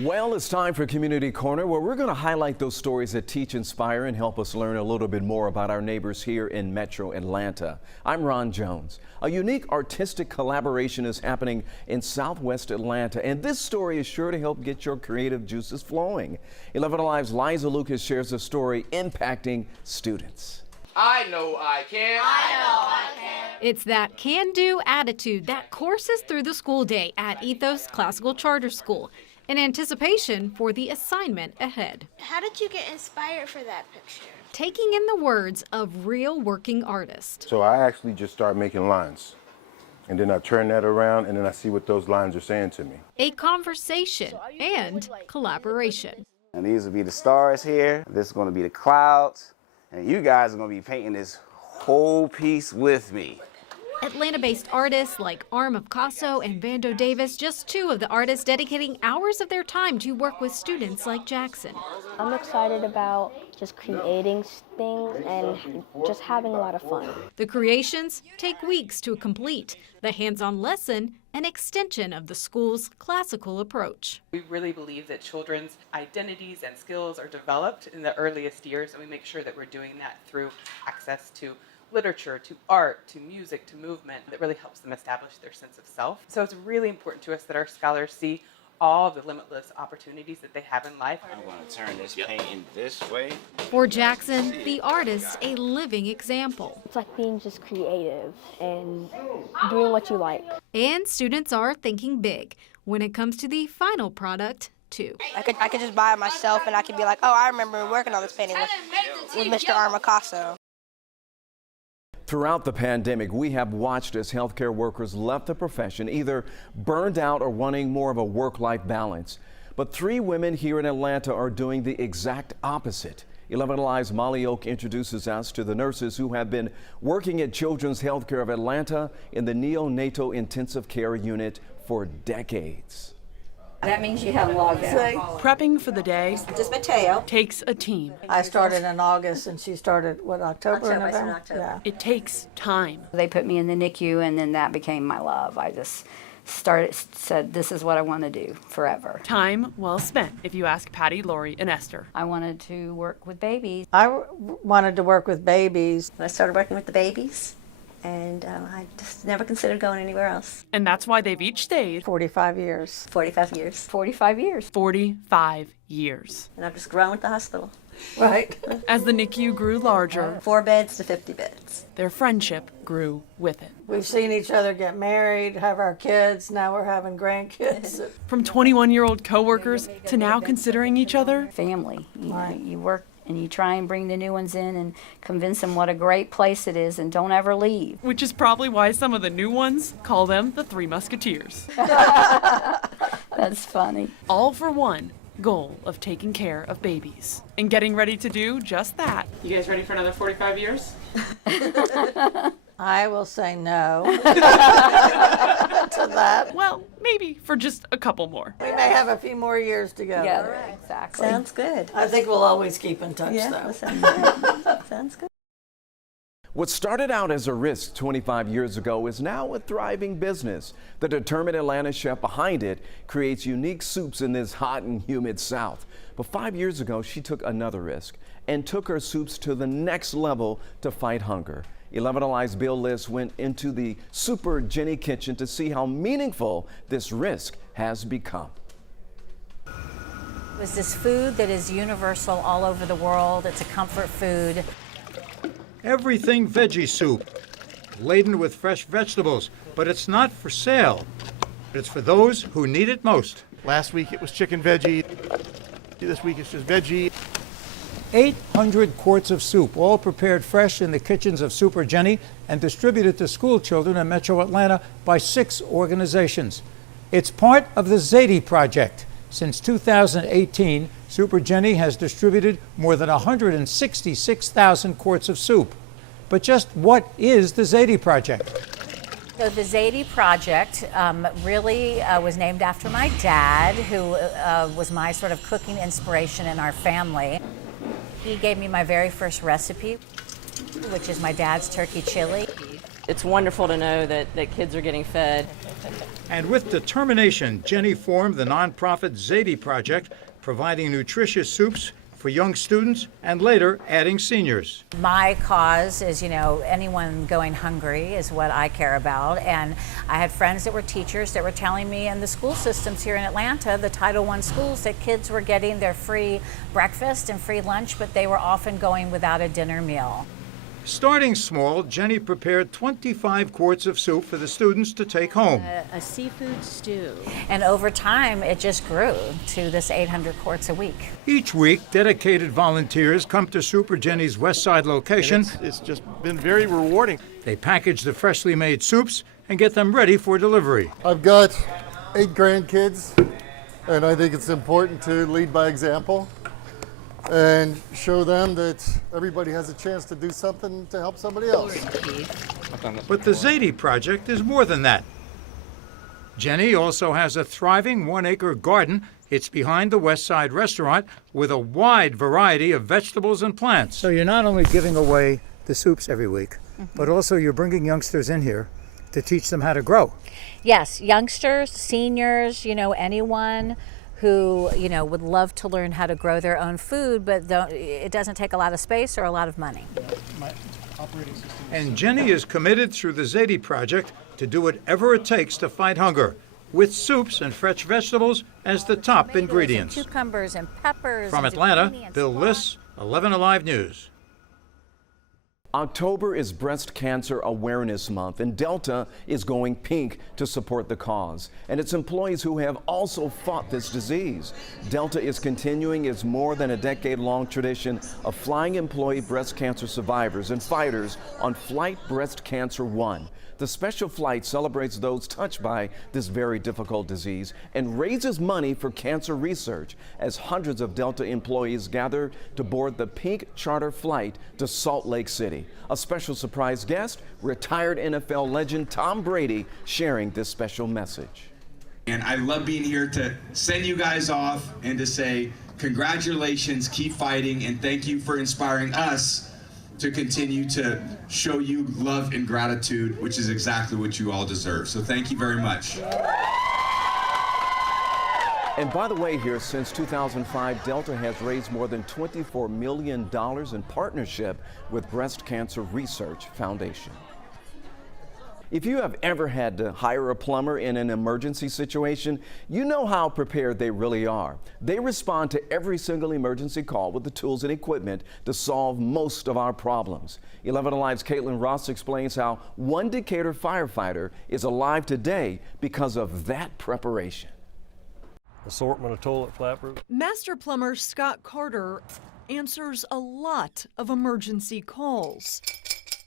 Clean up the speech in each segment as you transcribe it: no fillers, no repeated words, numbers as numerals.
Well, it's time for Community Corner, where we're going to highlight those stories that teach, inspire, and help us learn a little bit more about our neighbors here in Metro Atlanta. I'm Ron Jones. A unique artistic collaboration is happening in Southwest Atlanta, and this story is sure to help get your creative juices flowing. 11 Alive's Liza Lucas shares a story impacting students. I know I can. I know I can. It's that can-do attitude that courses through the school day at Ethos Classical Charter School in anticipation for the assignment ahead. How did you get inspired for that picture? Taking in the words of real working artists. So I actually just start making lines. And then I turn that around and then I see what those lines are saying to me. A conversation and collaboration. And these will be the stars here. This is going to be the clouds. And you guys are going to be painting this whole piece with me. Atlanta-based artists like Arm Picasso and Vando Davis, just two of the artists dedicating hours of their time to work with students like Jackson. I'm excited about just creating things and just having a lot of fun. The creations take weeks to complete. The hands-on lesson, an extension of the school's classical approach. We really believe that children's identities and skills are developed in the earliest years, and we make sure that we're doing that through access to literature, to art, to music, to movement that really helps them establish their sense of self. So it's really important to us that our scholars see all of the limitless opportunities that they have in life. I'm going to turn this painting this way. For Jackson, the artist, a living example. It's like being just creative and doing what you like. And students are thinking big when it comes to the final product, too. I could just buy it myself and I could be like, oh, I remember working on this painting with Mr. Arm Picasso. Throughout the pandemic, we have watched as healthcare workers left the profession either burned out or wanting more of a work-life balance. But three women here in Atlanta are doing the exact opposite. 11 Alive's Molly Oak introduces us to the nurses who have been working at Children's Healthcare of Atlanta in the neonatal intensive care unit for decades. That means you have logged out. Prepping for the day Just Mateo. takes a team. I started in August and she started, what, October? November? Yeah. It takes time. They put me in the NICU and then that became my love. I just said, this is what I want to do forever. Time well spent, if you ask Patty, Lori, and Esther. I wanted to work with babies. I wanted to work with babies. I started working with the babies. And I just never considered going anywhere else. And that's why they've each stayed 45 years. 45 years. 45 years. 45 years. And I've just grown with the hospital. Right. As the NICU grew larger, 4 beds to 50 beds. Their friendship grew with it. We've seen each other get married, have our kids, now we're having grandkids. From 21-year-old coworkers to now considering each other family. You work and you try and bring the new ones in and convince them what a great place it is and don't ever leave. Which is probably why some of the new ones call them the Three Musketeers. That's funny. All for one goal of taking care of babies and getting ready to do just that. You guys ready for another 45 years? I will say no to that. Well, maybe for just a couple more. We may have a few more years together. Yeah, exactly. Sounds good. I think we'll always keep in touch, Yeah, though. sounds good. Sounds good. What started out as a risk 25 years ago is now a thriving business. The determined Atlanta chef behind it creates unique soups in this hot and humid South. But 5 years ago, she took another risk and took her soups to the next level to fight hunger. 11 Alive's Bill Liss went into the Super Jenny kitchen to see how meaningful this risk has become. It was this food that is universal all over the world. It's a comfort food. Everything veggie soup, laden with fresh vegetables, but it's not for sale. It's for those who need it most. Last week it was chicken veggie. This week it's just veggie. 800 quarts of soup, all prepared fresh in the kitchens of Super Jenny and distributed to school children in Metro Atlanta by 6 organizations. It's part of the Zadie Project. Since 2018, Super Jenny has distributed more than 166,000 quarts of soup. But just what is the Zadie Project? So the Zadie Project really was named after my dad, who was my sort of cooking inspiration in our family. He gave me my very first recipe, which is my dad's turkey chili. It's wonderful to know that kids are getting fed And with determination, Jenny formed the nonprofit Zadie Project, providing nutritious soups for young students and later adding seniors. My cause is, anyone going hungry is what I care about. And I had friends that were teachers that were telling me in the school systems here in Atlanta, the Title I schools, that kids were getting their free breakfast and free lunch, but they were often going without a dinner meal. Starting small, Jenny prepared 25 quarts of soup for the students to take home. A seafood stew. And over time, it just grew to this 800 quarts a week. Each week, dedicated volunteers come to Super Jenny's West Side location. It's just been very rewarding. They package the freshly made soups and get them ready for delivery. I've got 8 grandkids, and I think it's important to lead by example and show them that everybody has a chance to do something to help somebody else. But the Zadie Project is more than that. Jenny also has a thriving 1-acre garden. It's behind the West Side restaurant with a wide variety of vegetables and plants. So you're not only giving away the soups every week, but also you're bringing youngsters in here to teach them how to grow. Yes, youngsters, seniors, anyone who, would love to learn how to grow their own food, but it doesn't take a lot of space or a lot of money. And Jenny is committed through the Zadie Project to do whatever it takes to fight hunger, with soups and fresh vegetables as the top ingredients. And cucumbers and peppers. From and Atlanta, and Bill Liss, 11 Alive News. October is Breast Cancer Awareness Month, and Delta is going pink to support the cause and its employees who have also fought this disease. Delta is continuing its more than a decade-long tradition of flying employee breast cancer survivors and fighters on Flight Breast Cancer 1. The special flight celebrates those touched by this very difficult disease and raises money for cancer research as hundreds of Delta employees gather to board the pink charter flight to Salt Lake City. A special surprise guest, retired NFL legend Tom Brady, sharing this special message. And I love being here to send you guys off and to say congratulations, keep fighting, and thank you for inspiring us to continue to show you love and gratitude, which is exactly what you all deserve. So thank you very much. And by the way, here, since 2005, Delta has raised more than $24 million in partnership with Breast Cancer Research Foundation. If you have ever had to hire a plumber in an emergency situation, you know how prepared they really are. They respond to every single emergency call with the tools and equipment to solve most of our problems. 11 Alive's Caitlin Ross explains how one Decatur firefighter is alive today because of that preparation. Assortment of toilet flappers. Master plumber Scott Carter answers a lot of emergency calls.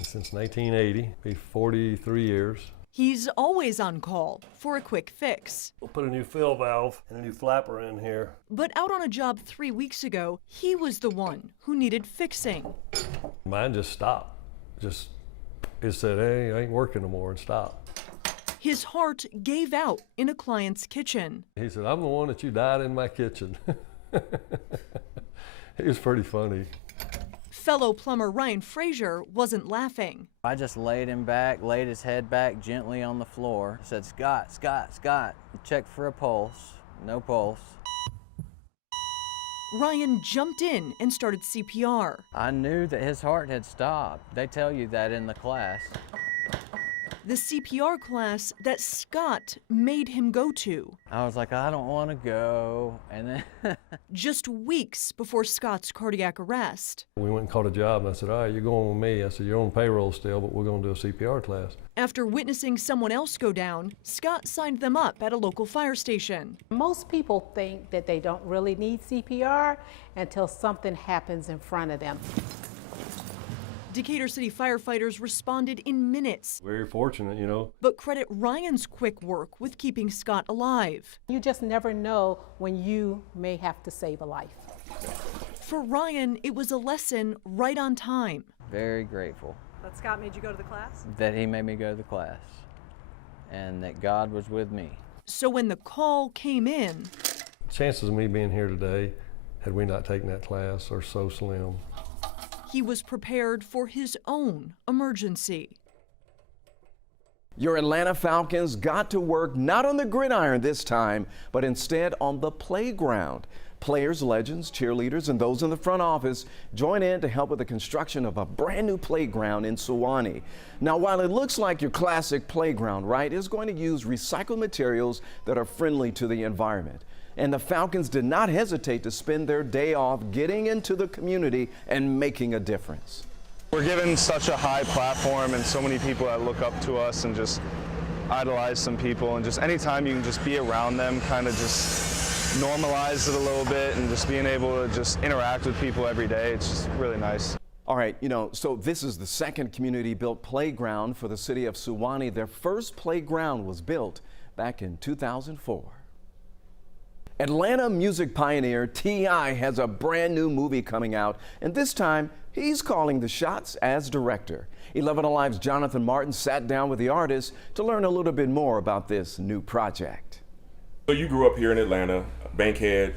Since 1980, be 43 years. He's always on call for a quick fix. We'll put a new fill valve and a new flapper in here. But out on a job 3 weeks ago, he was the one who needed fixing. Mine just stopped. It said, hey, I ain't working no more, and stopped. His heart gave out in a client's kitchen. He said, I'm the one that you died in my kitchen. It was pretty funny. Fellow plumber Ryan Frazier wasn't laughing. I just laid his head back gently on the floor, said, Scott, Scott, Scott, check for a pulse. No pulse. Ryan jumped in and started CPR. I knew that his heart had stopped. They tell you that in the class. The CPR class that Scott made him go to. I was like, I don't want to go. And then just weeks before Scott's cardiac arrest. We went and caught a job, and I said, all right, you're going with me. I said, you're on payroll still, but we're going to do a CPR class. After witnessing someone else go down, Scott signed them up at a local fire station. Most people think that they don't really need CPR until something happens in front of them. Decatur City firefighters responded in minutes. Very fortunate, you know. But credit Ryan's quick work with keeping Scott alive. You just never know when you may have to save a life. For Ryan, it was a lesson right on time. Very grateful. That Scott made you go to the class? That he made me go to the class, and that God was with me. So when the call came in, chances of me being here today, had we not taken that class, are so slim. He was prepared for his own emergency. Your Atlanta Falcons got to work not on the gridiron this time, but instead on the playground. Players, legends, cheerleaders, and those in the front office join in to help with the construction of a brand new playground in Suwanee. Now, while it looks like your classic playground, right, it's going to use recycled materials that are friendly to the environment. And the Falcons did not hesitate to spend their day off getting into the community and making a difference. We're given such a high platform and so many people that look up to us and just idolize some people, and just anytime you can just be around them kind of just normalize it a little bit, and just being able to just interact with people every day, it's just really nice. All right, so this is the second community-built playground for the city of Suwanee. Their first playground was built back in 2004. Atlanta music pioneer T.I. has a brand new movie coming out, and this time he's calling the shots as director. 11 Alive's Jonathan Martin sat down with the artist to learn a little bit more about this new project. So you grew up here in Atlanta, Bankhead,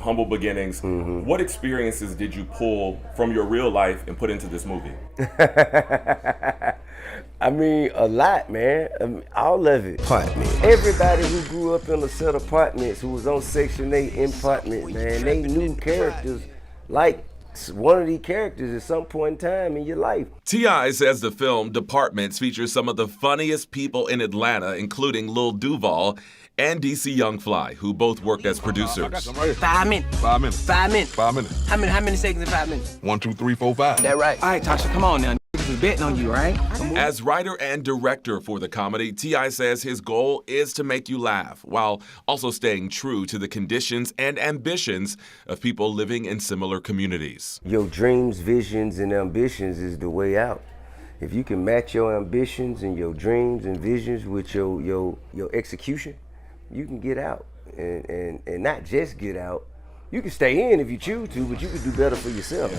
humble beginnings. Mm-hmm. What experiences did you pull from your real life and put into this movie? I mean, a lot, man. I mean, all of it. Everybody who grew up in a set of apartments, who was on Section 8 apartment, man, they knew characters like one of these characters at some point in time in your life. T.I. says the film Departments features some of the funniest people in Atlanta, including Lil Duval and DC Young Fly, who both worked as producers. 5 minutes. 5 minutes. 5 minutes. 5 minutes. How many seconds in 5 minutes? 1, 2, 3, 4, 5. That right. All right, Tasha, come on now. Niggas is betting on you, right? As writer and director for the comedy, T.I. says his goal is to make you laugh, while also staying true to the conditions and ambitions of people living in similar communities. Your dreams, visions, and ambitions is the way out. If you can match your ambitions and your dreams and visions with your execution, you can get out, and not just get out. You can stay in if you choose to, but you can do better for yourself.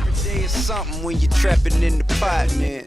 Every day is something when you're trapping in the pot, man.